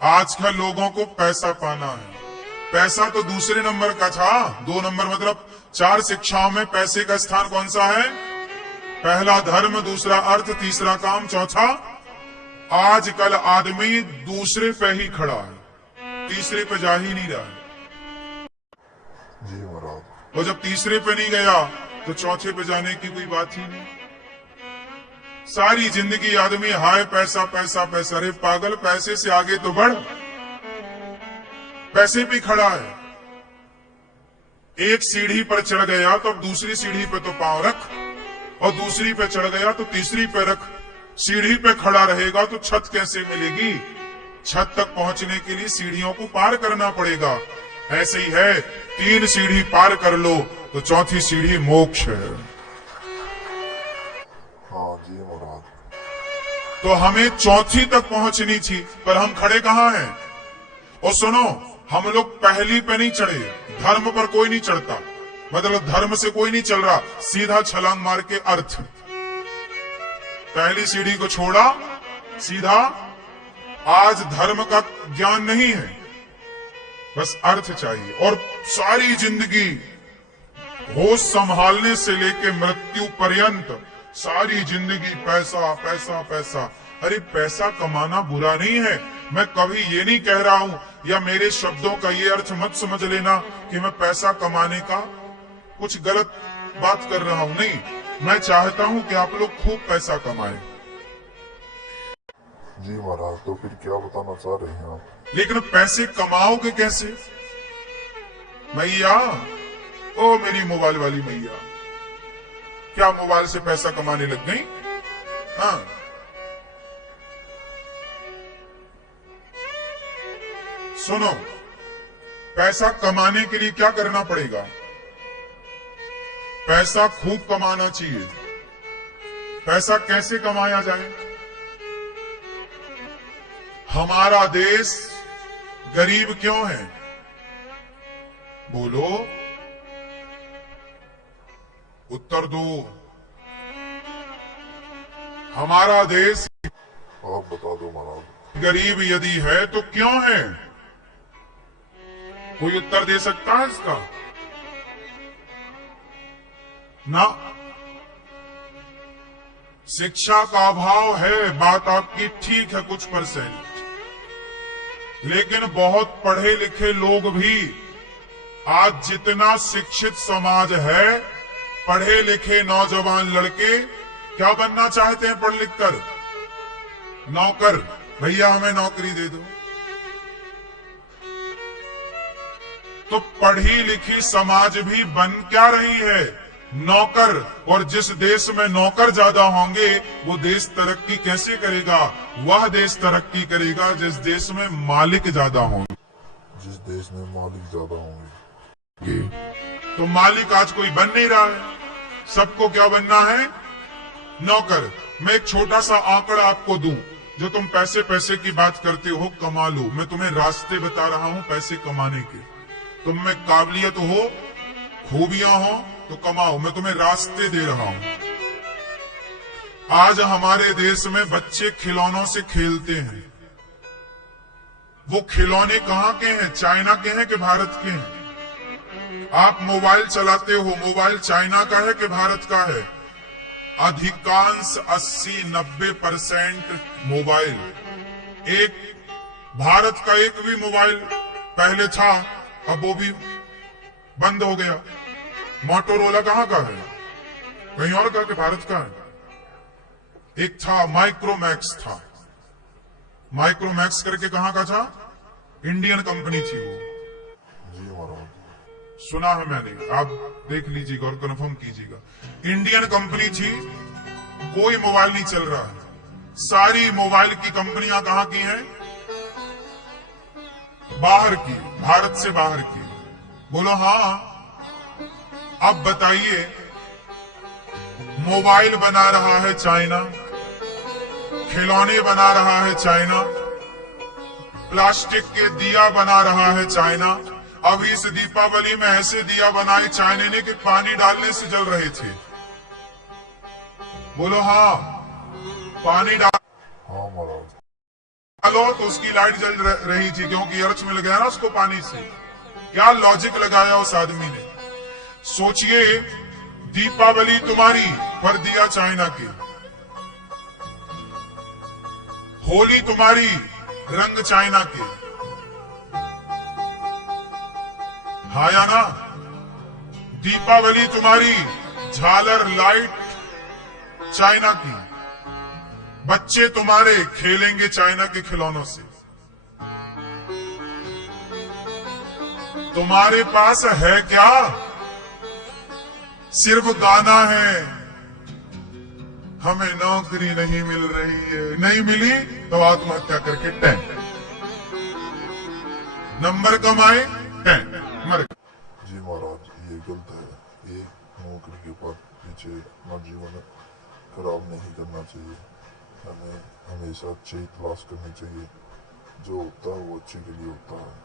आजकल लोगों को पैसा पाना है। पैसा तो दूसरे नंबर का था, 2 नंबर मतलब 4 शिक्षाओं में पैसे का स्थान कौन सा है? पहला धर्म, दूसरा अर्थ, तीसरा काम, चौथा। आजकल आदमी दूसरे पे ही खड़ा है, तीसरे पे जा ही नहीं रहा है। जी महाराज। और जब तीसरे पे नहीं गया तो चौथे पे जाने की कोई बात ही नहीं। सारी जिंदगी आदमी हाय पैसा पैसा पैसा। अरे पागल, पैसे से आगे तो बढ़, पैसे भी खड़ा है। एक सीढ़ी पर चढ़ गया तो अब दूसरी सीढ़ी पे तो पांव रख, और दूसरी पे चढ़ गया तो तीसरी पे रख। सीढ़ी पे खड़ा रहेगा तो छत कैसे मिलेगी? छत तक पहुंचने के लिए सीढ़ियों को पार करना पड़ेगा। ऐसे ही है, 3 सीढ़ी पार कर लो तो चौथी सीढ़ी मोक्ष है। हाँ जी महाराज। तो हमें चौथी तक पहुंचनी थी, पर हम खड़े कहाँ हैं? और सुनो, हम लोग पहली पे नहीं चढ़े। धर्म पर कोई नहीं चढ़ता, मतलब धर्म से कोई नहीं चल रहा, सीधा छलांग मार के अर्थ। पहली सीढ़ी को छोड़ा, सीधा। आज धर्म का ज्ञान नहीं है, बस अर्थ चाहिए। और सारी जिंदगी होश संभालने से लेके मृत्यु पर्यंत सारी जिंदगी पैसा पैसा पैसा। अरे पैसा कमाना बुरा नहीं है, मैं कभी ये नहीं कह रहा हूं, या मेरे शब्दों का ये अर्थ मत समझ लेना कि मैं पैसा कमाने का कुछ गलत बात कर रहा हूं। नहीं, मैं चाहता हूं कि आप लोग खूब पैसा कमाएं। जी महाराज, तो फिर क्या बताना चाह रहे हैं आप? लेकिन पैसे कमाओगे कैसे? मैया, ओ मेरी मोबाइल वाली मैया, क्या मोबाइल से पैसा कमाने लग गई? हाँ, सुनो, पैसा कमाने के लिए क्या करना पड़ेगा? पैसा खूब कमाना चाहिए। पैसा कैसे कमाया जाए? हमारा देश गरीब क्यों है? बोलो, उत्तर दो। हमारा देश आप बता दो महाराज। गरीब यदि है तो क्यों है? कोई उत्तर दे सकता है इसका? ना। शिक्षा का अभाव है, बात आपकी ठीक है कुछ %, लेकिन बहुत पढ़े लिखे लोग भी, आज जितना शिक्षित समाज है, पढ़े लिखे नौजवान लड़के क्या बनना चाहते हैं पढ़ लिख कर? नौकर। भैया हमें नौकरी दे दो। तो पढ़ी लिखी समाज भी बन क्या रही है? नौकर। और जिस देश में नौकर ज्यादा होंगे वो देश तरक्की कैसे करेगा? वह देश तरक्की करेगा जिस देश में मालिक ज्यादा होंगे। जिस देश में मालिक ज्यादा होंगे। तो मालिक आज कोई बन नहीं रहा है, सबको क्या बनना है? नौकर। मैं एक छोटा सा आंकड़ा आपको दूं, जो तुम पैसे पैसे की बात करते हो, कमा लो। मैं तुम्हें रास्ते बता रहा हूं पैसे कमाने के। तुम में काबिलियत हो, खूबियां हो तो कमाओ, मैं तुम्हें रास्ते दे रहा हूं। आज हमारे देश में बच्चे खिलौनों से खेलते हैं। वो खिलौने कहां के हैं? चाइना के हैं कि भारत के हैं? आप मोबाइल चलाते हो, मोबाइल चाइना का है कि भारत का है? अधिकांश 80-90% मोबाइल एक भारत का एक भी मोबाइल पहले था, अब वो भी बंद हो गया। मोटोरोला कहाँ का है? कहीं और का कि भारत का है? एक था माइक्रोमैक्स था, माइक्रोमैक्स करके कहाँ का था? इंडियन कंपनी थी वो। जी महाराज। सुना है मैंने, आप देख लीजिएगा और कंफर्म कीजिएगा। इंडियन कंपनी थी, कोई मोबाइल नहीं चल रहा है। सारी मोबाइल की कंपनियां कहां की हैं? बाहर की, भारत से बाहर की। बोलो हाँ। अब बताइए, मोबाइल बना रहा है चाइना, खिलौने बना रहा है चाइना, प्लास्टिक के दिया बना रहा है चाइना। अब इस दीपावली में ऐसे दिया बनाए चाइना ने कि पानी डालने से जल रहे थे। बोलो हाँ, पानी डाल। हाँ महाराज। डालो तो उसकी लाइट जल रही थी क्योंकि अर्थ मिल गया ना उसको पानी से। क्या लॉजिक लगाया उस आदमी ने। सोचिए, दीपावली तुम्हारी पर दिया चाइना के, होली तुम्हारी रंग चाइना के। हाँ या ना? दीपावली तुम्हारी झालर लाइट चाइना की, बच्चे तुम्हारे खेलेंगे चाइना के खिलौनों से। तुम्हारे पास है क्या? सिर्फ गाना है। हमें नौकरी नहीं मिल रही है, नहीं मिली तो आत्महत्या करके टैंक, नंबर कमाए टैंक, मर गए। जी महाराज, ये गलत है। ये नौकरी के पीछे अपना जीवन खराब नहीं करना चाहिए। हमें हमेशा अच्छी तलाश करनी चाहिए। जो होता है वो अच्छे के लिए होता है।